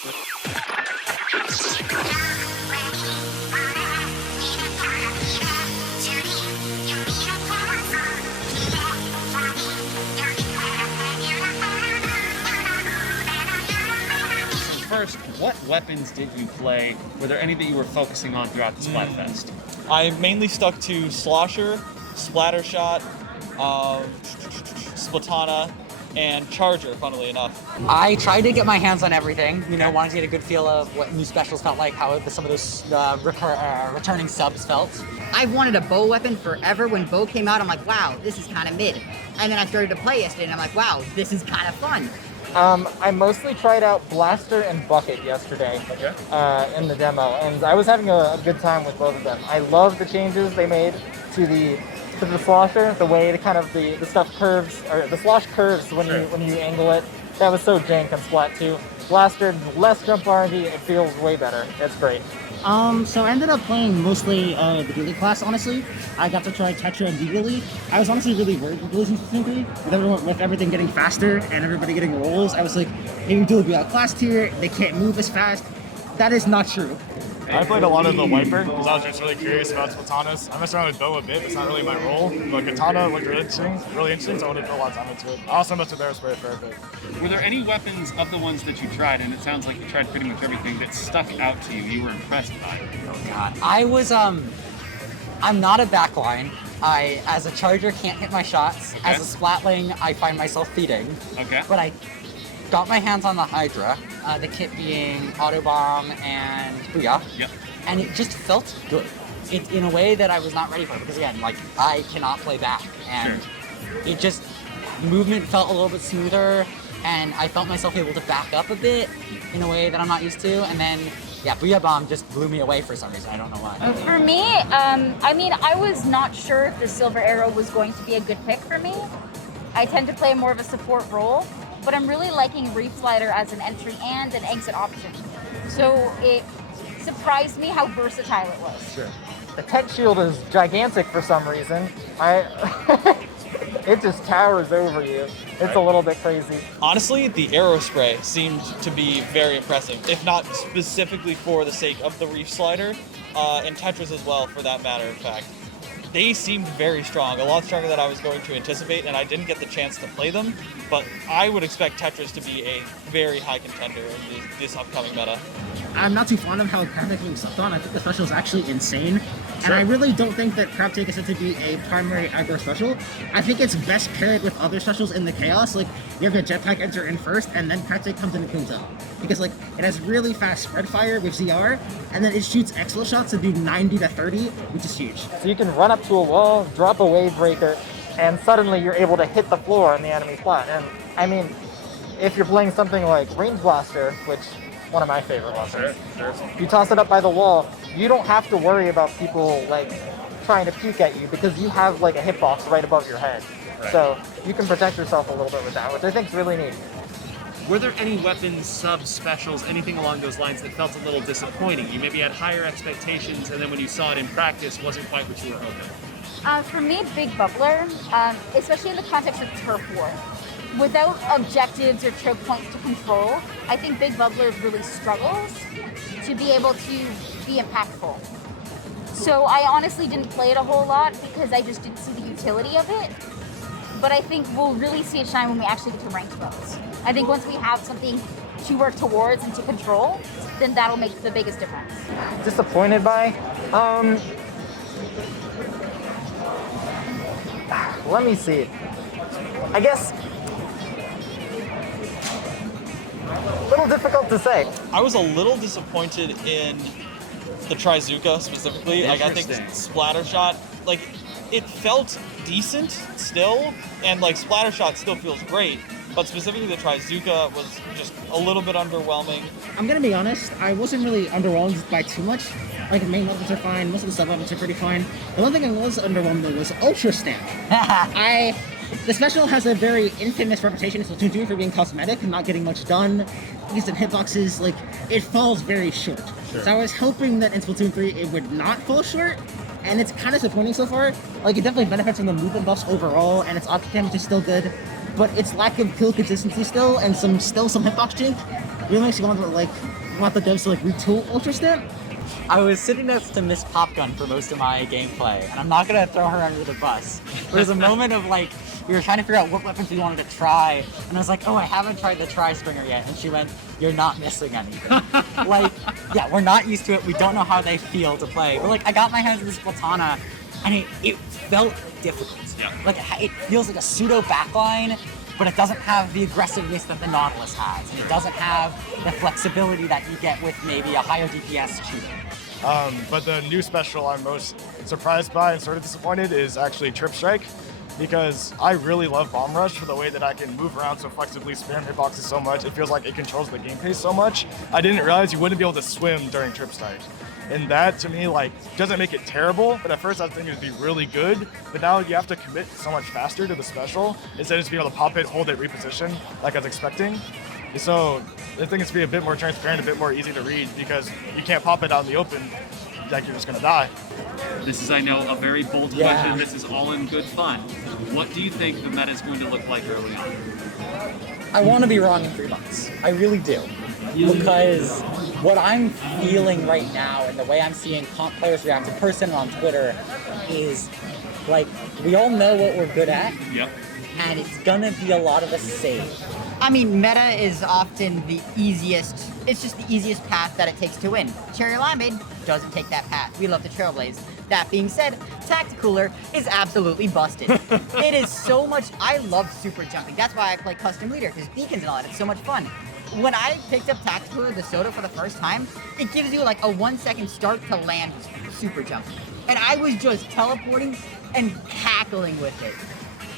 First, what weapons did you play? Were there any that you were focusing on throughout the Splatfest? I mainly stuck to Slosher, Splattershot, Splatana, and Charger, funnily enough. I tried to get my hands on everything, wanted to get a good feel of what new specials felt like, how some of those returning subs felt. I've wanted a bow weapon forever. When bow came out, I'm like, wow, this is kind of mid. And then I started to play yesterday, and I'm like, wow, this is kind of fun. I mostly tried out Blaster and Bucket yesterday in the demo, and I was having a good time with both of them. I love the changes they made to the slosher, the way the stuff curves, or the slosh curves when you angle it. That was so jank on Splat 2. Blaster, less jump R&D, it feels way better. It's great. So I ended up playing mostly the Dually class, honestly. I got to try Tetra and Dually. I was honestly really worried with Dually specifically. With everything getting faster and everybody getting rolls, I was like, maybe Dually will be outclassed here, they can't move as fast. That is not true. I played a lot of the Wiper because I was just really curious about Splatanas. I messed around with Bow a bit, but it's not really my role. But Katana looked really interesting, so I wanted to put a lot of time into it. I also messed with Aerospray a fair bit. Were there any weapons of the ones that you tried, and it sounds like you tried pretty much everything, that stuck out to you, you were impressed by? Oh god. I was, I'm not a backline. I, as a Charger, can't hit my shots. Okay. As a Splatling, I find myself feeding. Okay. But I got my hands on the Hydra, the kit being Autobomb and Booyah. Yep. And it just felt good. It, in a way that I was not ready for, because again, I cannot play back. And it just, movement felt a little bit smoother, and I felt myself able to back up a bit in a way that I'm not used to. And then, Booyah Bomb just blew me away for some reason. I don't know why. For me, I was not sure if the Silver Arrow was going to be a good pick for me. I tend to play more of a support role, but I'm really liking Reef Slider as an entry and an exit option. So it surprised me how versatile it was. Sure. The tech shield is gigantic for some reason. It just towers over you. It's a little bit crazy. Honestly, the Aerospray seemed to be very impressive, if not specifically for the sake of the Reef Slider, and Tetris as well, for that matter of fact. They seemed very strong, a lot stronger than I was going to anticipate, and I didn't get the chance to play them, but I would expect Tetris to be a very high contender in this upcoming meta. I'm not too fond of how Crab Take being sucked on. I think the special is actually insane. And I really don't think that Crab Take is said to be a primary aggro special. I think it's best paired with other specials in the Chaos. Like, you have a Jetpack enter in first, and then Crab Take comes in and kills out. Because, it has really fast spread fire with ZR, and then it shoots Exfil shots to do 90 to 30, which is huge. So you can run up to a wall, drop a wave breaker, and suddenly you're able to hit the floor on the enemy plot. And, I mean, if you're playing something like Range Blaster, which one of my favorite weapons. Sure. You toss it up by the wall, you don't have to worry about people trying to peek at you because you have a hitbox right above your head. Right. So you can protect yourself a little bit with that, which I think is really neat. Were there any weapons, subs, specials, anything along those lines that felt a little disappointing? You maybe had higher expectations, and then when you saw it in practice, wasn't quite what you were hoping? For me, Big Bubbler, especially in the context of Turf War. Without objectives or choke points to control, I think Big Bubbler really struggles to be able to be impactful. So I honestly didn't play it a whole lot because I just didn't see the utility of it. But I think we'll really see it shine when we actually get to ranked modes. I think once we have something to work towards and to control, then that'll make the biggest difference. Disappointed by? Let me see. I guess a little difficult to say. I was a little disappointed in the Trizuka specifically. I think Splattershot, it felt decent still, and Splattershot still feels great, but specifically the Trizuka was just a little bit underwhelming. I'm gonna be honest, I wasn't really underwhelmed by too much. Main weapons are fine, most of the sub weapons are pretty fine. The one thing I was underwhelmed with was Ultra Stamp. The special has a very infamous reputation in Splatoon 2 for being cosmetic and not getting much done. Because of hitboxes, it falls very short. Sure. So I was hoping that in Splatoon 3 it would not fall short, and it's kind of disappointing so far. It definitely benefits from the movement buffs overall, and its object damage is still good, but its lack of kill consistency still, and some hitbox jink, really makes you want the devs to like retool Ultra Stamp. I was sitting next to Miss Popgun for most of my gameplay, and I'm not gonna throw her under the bus. There was a moment of like, we were trying to figure out what weapons we wanted to try, and I was like, oh, I haven't tried the Tri-Springer yet, and she went, you're not missing anything. Like, yeah, we're not used to it, we don't know how they feel to play, but like, I got my hands on this Splatana, and it felt difficult. Yeah. Like, it feels like a pseudo backline, but it doesn't have the aggressiveness that the Nautilus has, and it doesn't have the flexibility that you get with maybe a higher DPS shooter. But the new special I'm most surprised by and sort of disappointed is actually Trip Strike, because I really love Bomb Rush for the way that I can move around so flexibly, spam hitboxes so much. It feels like it controls the game pace so much. I didn't realize you wouldn't be able to swim during Trip Strike. And that, to me, like, doesn't make it terrible, but at first I was thinking it'd be really good, but now you have to commit so much faster to the special, instead of just being able to pop it, hold it, reposition, like I was expecting. So I think it's to be a bit more transparent, a bit more easy to read, because you can't pop it out in the open, like you're just gonna die. This is, I know, a very bold question. This is all in good fun. What do you think the meta is going to look like early on? I want to be wrong in 3 months. I really do. Because what I'm feeling right now and the way I'm seeing comp players react in person and on Twitter is, like, we all know what we're good at. Yep. And it's gonna be a lot of the same. I mean, meta is often the easiest, it's just the easiest path that it takes to win. Cherry Limeade doesn't take that path. We love the Trailblaze. That being said, Tacticooler is absolutely busted. It is so much, I love super jumping. That's why I play Custom Leader, because beacons and all that, it's so much fun. When I picked up Tacticooler, the Soda, for the first time, it gives you like a 1 second start to land super jump. And I was just teleporting and cackling with it.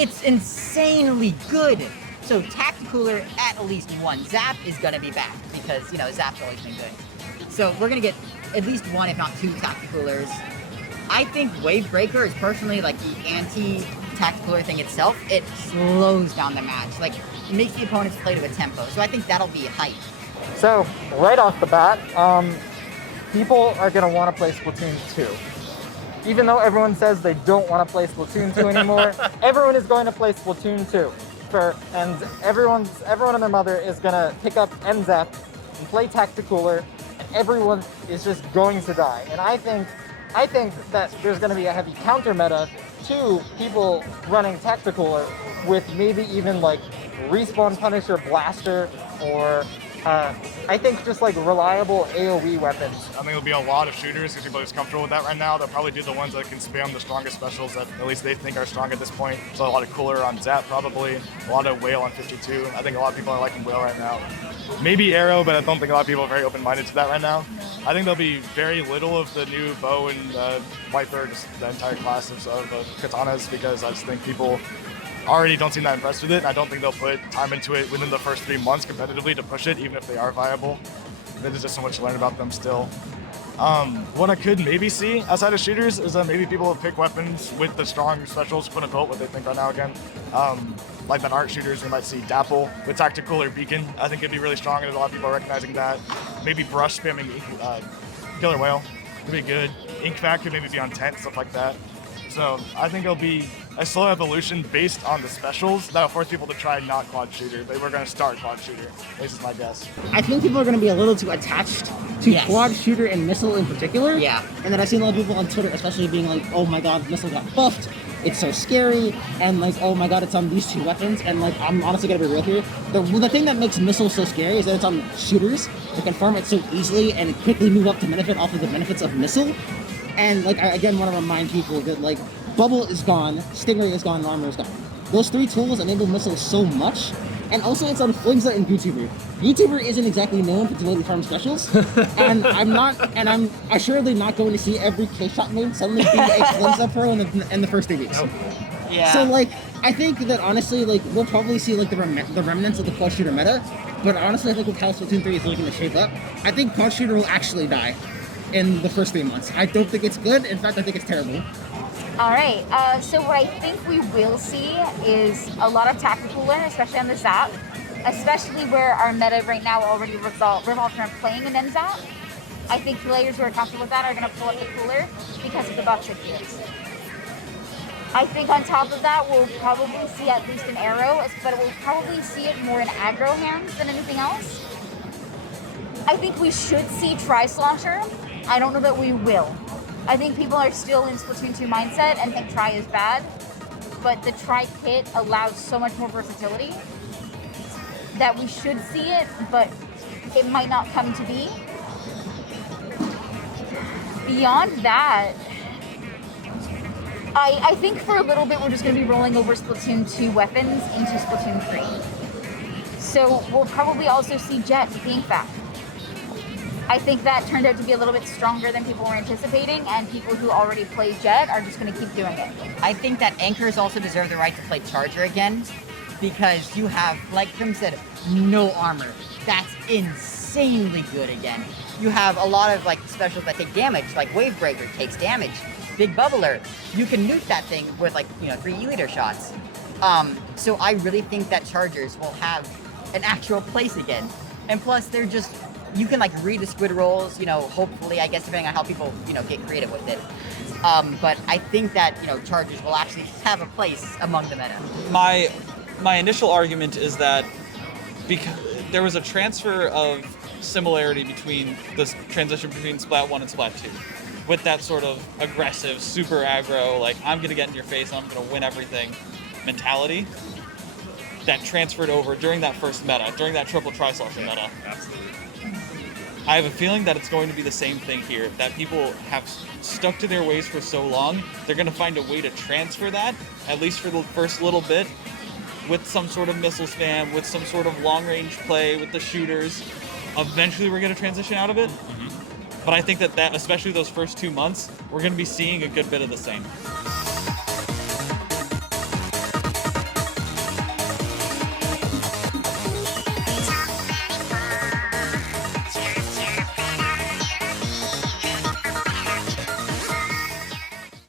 It's insanely good. So Tacticooler, at least one. Zap is gonna be back because, you know, Zap's always been good. So we're gonna get at least 1, if not 2 Tacticoolers. I think Wavebreaker is personally like the anti-Tacticooler thing itself. It slows down the match. Like, it makes the opponents play to a tempo. So I think that'll be hype. So, right off the bat, people are going to want to play Splatoon 2. Even though everyone says they don't want to play Splatoon 2 anymore, everyone is going to play Splatoon 2. And everyone and their mother is going to pick up NZAP and play Tacticooler, and everyone is just going to die. And I think that there's going to be a heavy counter meta to people running Tacticooler with maybe even like Respawn Punisher Blaster, or I think just like reliable AoE weapons. I think there'll be a lot of shooters because people are just comfortable with that right now. They'll probably do the ones that can spam the strongest specials that at least they think are strong at this point. So a lot of Cooler on Zap probably, a lot of Whale on 52. I think a lot of people are liking Whale right now. Maybe Arrow, but I don't think a lot of people are very open-minded to that right now. I think there'll be very little of the new Bow and Viper, just the entire class of katanas, because I just think people already don't seem that impressed with it, and I don't think they'll put time into it within the first 3 months competitively to push it, even if they are viable. There's just so much to learn about them still. What I could maybe see outside of shooters is that maybe people will pick weapons with the strong specials, quote unquote, what they think right now again. Like that aren't shooters, we might see Dapple with Tactical or Beacon. I think it'd be really strong, and there's a lot of people recognizing that. Maybe Brush spamming Killer Whale could be good. Ink Vac could maybe be on Tent, stuff like that. So I think it'll be a slow evolution based on the specials that'll force people to try not quad shooter, but we're going to start quad shooter. This is my guess. I think people are going to be a little too attached to quad shooter and missile in particular. Yeah. And then I've seen a lot of people on Twitter especially being like, oh my god, missile got buffed. It's so scary. And like, oh my god, it's on these 2 weapons. And like, I'm honestly going to be real here. The thing that makes missile so scary is that it's on shooters. They can farm it so easily and quickly move up to benefit off of the benefits of missile. And like, I again want to remind people that like, Bubble is gone, Stingray is gone, and Armor is gone. Those 3 tools enable missiles so much, and also it's on Flimsa and YouTuber. YouTuber isn't exactly known for ability farm specials, and I'm assuredly not going to see every K-Shot main suddenly being a Flimsa pro in the first 3 weeks. Yeah. So like, I think that honestly, like, we'll probably see like the remnants of the quad shooter meta, but honestly I think with how Splatoon 3 is looking to shape up, I think quad shooter will actually die in the first 3 months. I don't think it's good, in fact I think it's terrible. All right, so what I think we will see is a lot of tactical learn, especially on the Zap, especially where our meta right now already revolves around playing an N-Zap. I think players who are comfortable with that are going to pull up the cooler because of the buffs it gives. I think on top of that, we'll probably see at least an Arrow, but we'll probably see it more in aggro hands than anything else. I think we should see Tri-Slosher. I don't know that we will. I think people are still in Splatoon 2 mindset and think Tri is bad, but the Tri-Kit allows so much more versatility that we should see it, but it might not come to be. Beyond that, I think for a little bit we're just going to be rolling over Splatoon 2 weapons into Splatoon 3. So we'll probably also see Jet being fat. I think that turned out to be a little bit stronger than people were anticipating, and people who already play Jet are just going to keep doing it. I think that anchors also deserve the right to play Charger again, because you have, like Prim said, no armor. That's insanely good again. You have a lot of like specials that take damage, like Wave Breaker takes damage. Big Bubbler, you can nuke that thing with like, 3 E-liter shots. So I really think that Chargers will have an actual place again. And plus, they're just, you can like read the squid rolls, hopefully, I guess, depending on how people, get creative with it. But I think that, Chargers will actually have a place among the meta. My initial argument is that because there was a transfer of similarity between the transition between Splat 1 and Splat 2. With that sort of aggressive, super aggro, like, I'm going to get in your face and I'm going to win everything mentality that transferred over during that first meta, during that triple Tri-Slosher meta. Absolutely. I have a feeling that it's going to be the same thing here, that people have stuck to their ways for so long, they're going to find a way to transfer that, at least for the first little bit, with some sort of missile spam, with some sort of long-range play, with the shooters. Eventually we're going to transition out of it. But I think that especially those first 2 months, we're going to be seeing a good bit of the same.